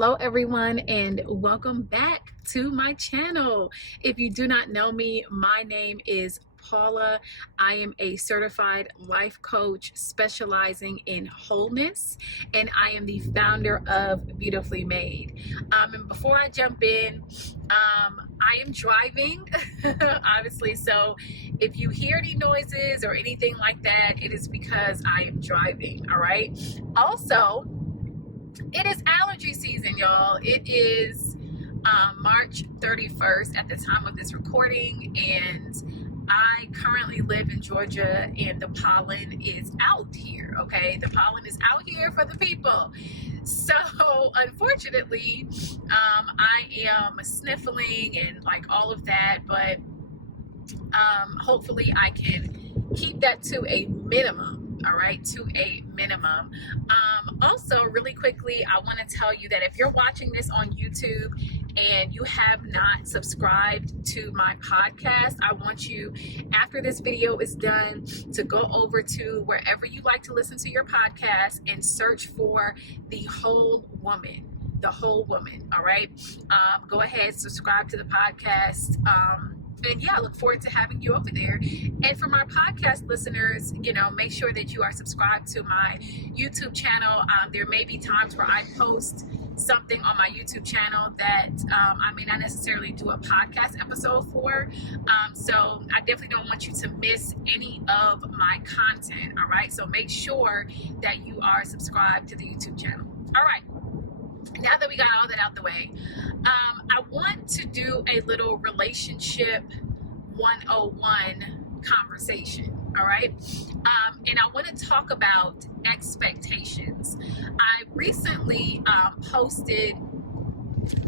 Hello everyone and welcome back to my channel. If you do not know me, my name is Paula. I am a certified life coach specializing in wholeness, and I am the founder of Beautifully Made. And before I jump in, I am driving, obviously, so if you hear any noises or anything like that, it is because I am driving, all right? Also, it is allergy season, y'all. It is March 31st at the time of this recording, and I currently live in Georgia, and the pollen is out here, okay? The pollen is out here for the people. So unfortunately, I am sniffling and like all of that, but hopefully I can keep that to a minimum. All right, to a minimum. Also, really quickly, I want to tell you that if you're watching this on YouTube and you have not subscribed to my podcast, I want you, after this video is done, to go over to wherever you like to listen to your podcast and search for The Whole Woman. The Whole Woman. All right. Go ahead, subscribe to the podcast. And yeah, I look forward to having you over there. And for my podcast listeners, make sure that you are subscribed to my YouTube channel. There may be times where I post something on my YouTube channel that I may not necessarily do a podcast episode for. So I definitely don't want you to miss any of my content. All right. So make sure that you are subscribed to the YouTube channel. All right. Now that we got all that out the way, I want to do a little relationship 101 conversation, all right? And I want to talk about expectations. I recently posted,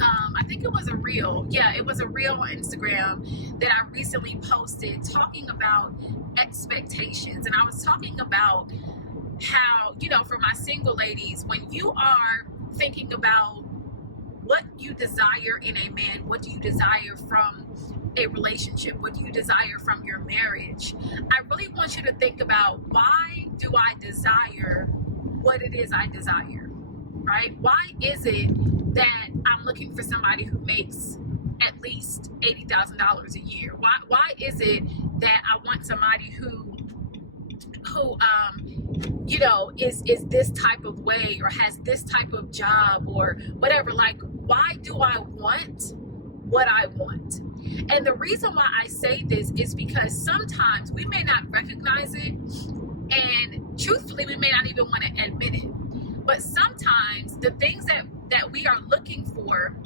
I think it was a reel. Yeah, it was a reel on Instagram that I recently posted talking about expectations. And I was talking about how, for my single ladies, when you are thinking about what you desire in a man, what do you desire from a relationship, what do you desire from your marriage, I really want you to think about, why do I desire what it is I desire, right? Why is it that I'm looking for somebody who makes at least $80,000 a year? Why is it that I want somebody who is this type of way or has this type of job or whatever? Like, why do I want what I want? And the reason why I say this is because sometimes we may not recognize it, and truthfully, we may not even want to admit it. But sometimes the things that we are looking for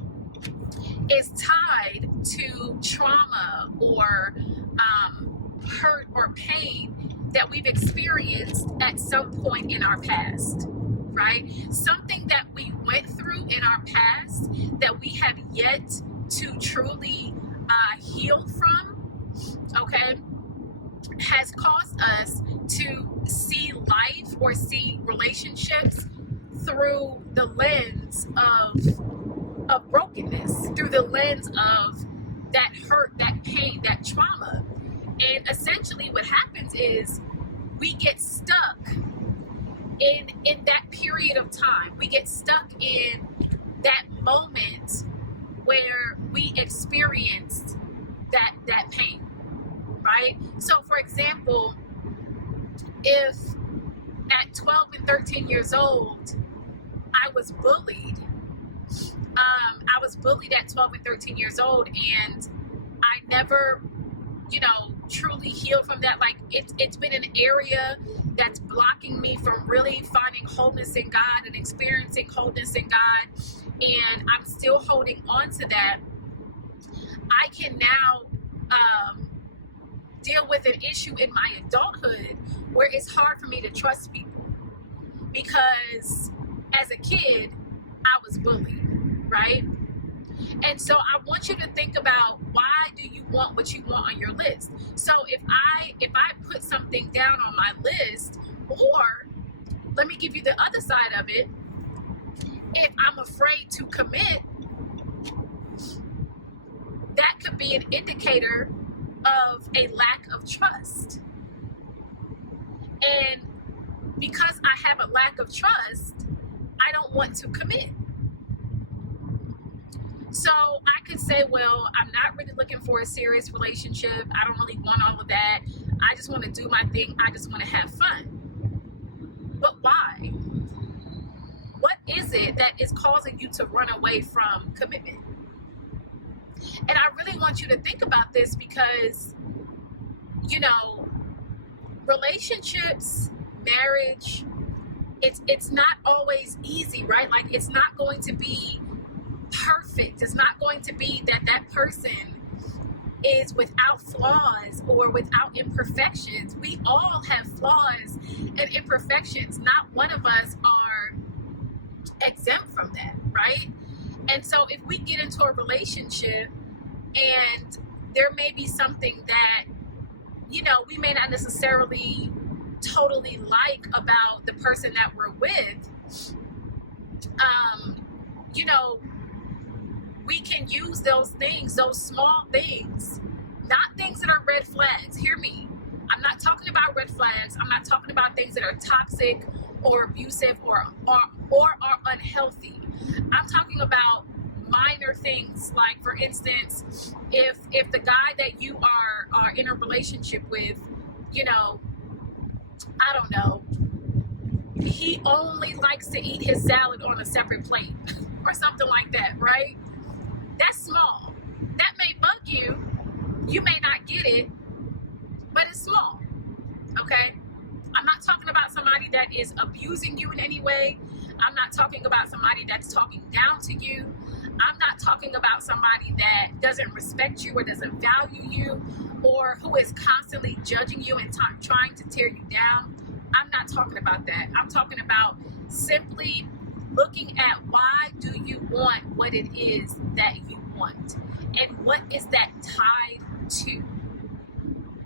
is tied to trauma or hurt or pain that we've experienced at some point in our past, right? Something that we went through in our past that we have yet to truly heal from, okay, has caused us to see life or see relationships through the lens of brokenness, through the lens of that hurt, that pain, that trauma. And essentially what happens is we get stuck in that period of time. We get stuck in that moment where we experienced that pain, right? So for example, if at 12 and 13 years old, I was bullied. I was bullied at 12 and 13 years old, and I never truly heal from that. Like, it's been an area that's blocking me from really finding wholeness in God and experiencing wholeness in God, and I'm still holding on to that. I can now deal with an issue in my adulthood where it's hard for me to trust people, because as a kid I was bullied, right? And so I want you to think about, why do you want what you want on your list? So if I put something down on my list, or let me give you the other side of it, if I'm afraid to commit, that could be an indicator of a lack of trust. And because I have a lack of trust, I don't want to commit. So I could say, well, I'm not really looking for a serious relationship. I don't really want all of that. I just want to do my thing. I just want to have fun. But why? What is it that is causing you to run away from commitment? And I really want you to think about this because, you know, relationships, marriage, it's not always easy, right? Like, it's not going to be perfect. It's not going to be that person is without flaws or without imperfections. We all have flaws and imperfections. Not one of us are exempt from that, right? And so if we get into a relationship and there may be something that, you know, we may not necessarily totally like about the person that we're with, you know, we can use those things, those small things, not things that are red flags. Hear me. I'm not talking about red flags. I'm not talking about things that are toxic or abusive or are unhealthy. I'm talking about minor things, like, for instance, if the guy that you are in a relationship with, you know, I don't know, he only likes to eat his salad on a separate plate or something like that, right? That's small. That may bug you. You may not get it, but it's small, okay? I'm not talking about somebody that is abusing you in any way. I'm not talking about somebody that's talking down to you. I'm not talking about somebody that doesn't respect you or doesn't value you, or who is constantly judging you and trying to tear you down. I'm not talking about that. I'm talking about simply looking at, why do you want what it is that you want? And what is that tied to?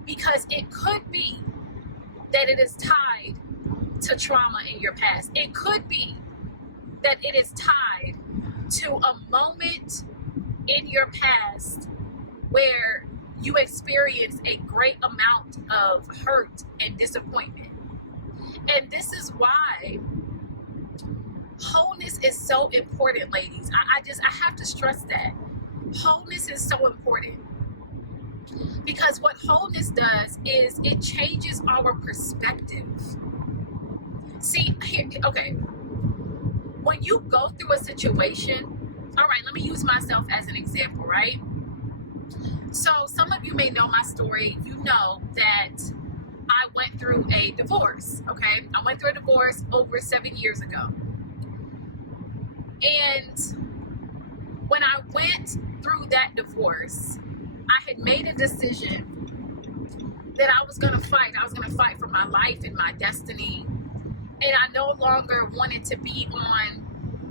Because it could be that it is tied to trauma in your past. It could be that it is tied to a moment in your past where you experienced a great amount of hurt and disappointment. And this is why wholeness is so important, ladies. I have to stress that. Wholeness is so important. Because what wholeness does is it changes our perspective. See, here, okay. When you go through a situation, all right, let me use myself as an example, right? So some of you may know my story. You know that I went through a divorce, okay? I went through a divorce over 7 years ago. And when I went through that divorce, I had made a decision that I was going to fight. I was going to fight for my life and my destiny. And I no longer wanted to be on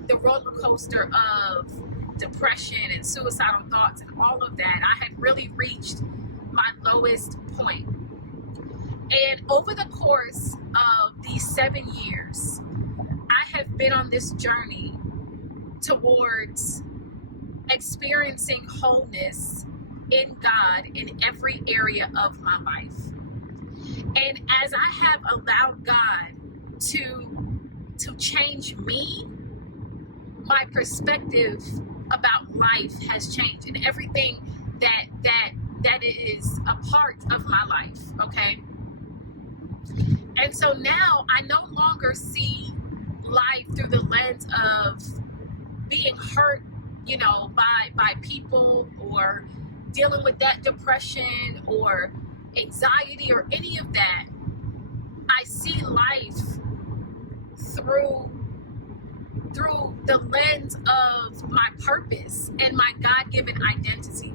the roller coaster of depression and suicidal thoughts and all of that. I had really reached my lowest point. And over the course of these 7 years, I have been on this journey towards experiencing wholeness in God in every area of my life. And as I have allowed God to change me, my perspective about life has changed, and everything that is a part of my life, okay? And so now I no longer see life through the lens of being hurt, you know, by people, or dealing with that depression or anxiety or any of that. I see life through the lens of my purpose and my God-given identity.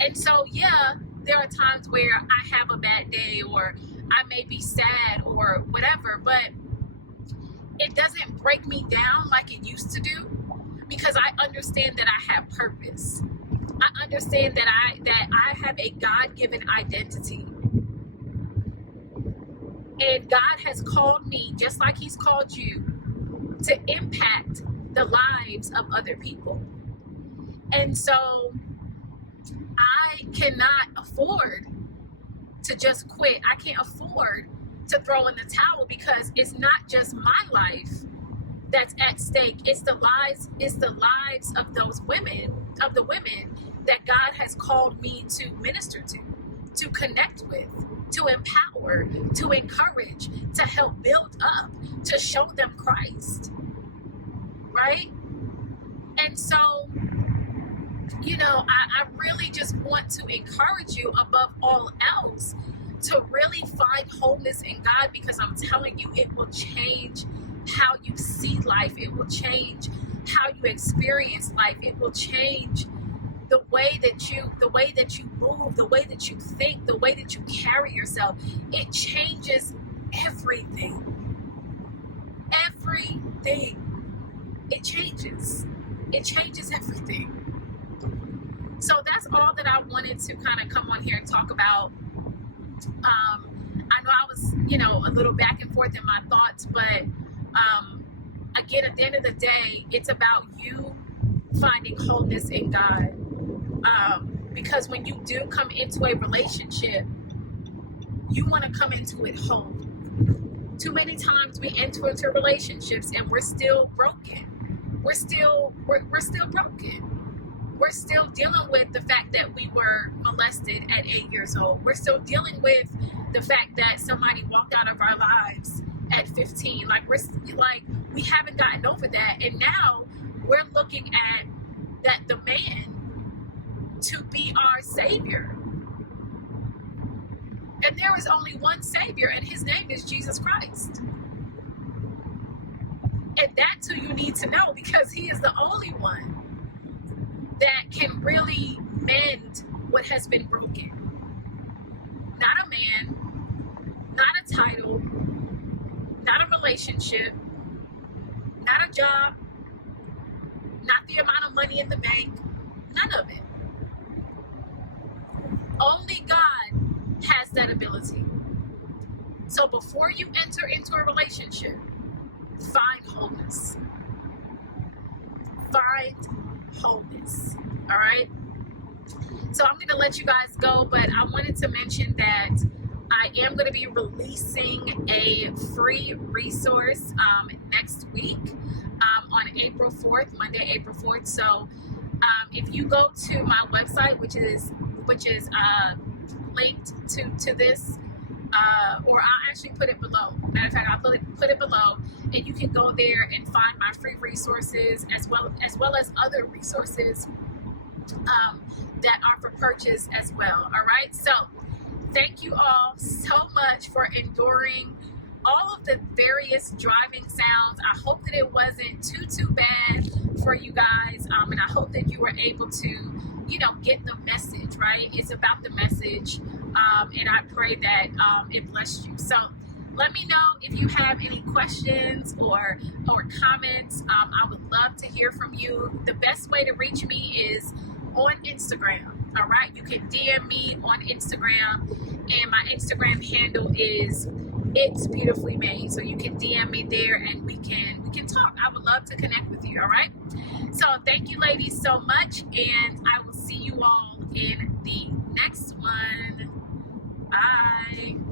And so, yeah, there are times where I have a bad day, or I may be sad or whatever, but it doesn't break me down like it used to do, because I understand that I have purpose. I understand that I have a God-given identity. And God has called me, just like He's called you, to impact the lives of other people. And so I cannot afford to just quit. I can't afford to throw in the towel, because it's not just my life, that's at stake. It's the lives of those women, of the women that God has called me to minister to connect with, to empower, to encourage, to help build up, to show them Christ, right? And so, I really just want to encourage you above all else to really find wholeness in God, because I'm telling you, it will change how you see life. It will change how you experience life. It will change the way that you move, the way that you think, the way that you carry yourself. It changes everything. Everything. It changes everything. So that's all that I wanted to kind of come on here and talk about. I know I was, a little back and forth in my thoughts, but again, at the end of the day, it's about you finding wholeness in God. Because when you do come into a relationship, you want to come into it whole. Too many times we enter into relationships and we're still broken. We're still broken. We're still dealing with the fact that we were molested at 8 years old. We're still dealing with the fact that somebody walked out of our lives at 15. We haven't gotten over that. And now we're looking at that the man to be our savior. And there is only one savior, and his name is Jesus Christ. And that too you need to know, because he is the only one that can really mend what has been broken. Not a man, not a title, not a relationship, not a job, not the amount of money in the bank, none of it. Only God has that ability. So before you enter into a relationship, find wholeness. Find wholeness. All right. So I'm going to let you guys go, but I wanted to mention that I am going to be releasing a free resource next week on April 4th, Monday, April 4th. So if you go to my website, which is linked to this, or I'll actually put it below. Matter of fact, I'll put it below, and you can go there and find my free resources as well as other resources that are for purchase as well. All right. So thank you all so much for enduring all of the various driving sounds. I hope that it wasn't too bad for you guys, and I hope that you were able to get the message, right? It's about the message, and I pray that it blessed you. So let me know if you have any questions or comments. I would love to hear from you. The best way to reach me is on Instagram. All right, you can DM me on Instagram, and my Instagram handle is It's Beautifully Made. So you can DM me there, and we can talk. I would love to connect with you. All right. So thank you, ladies, so much, and I will see you all in the next one. Bye.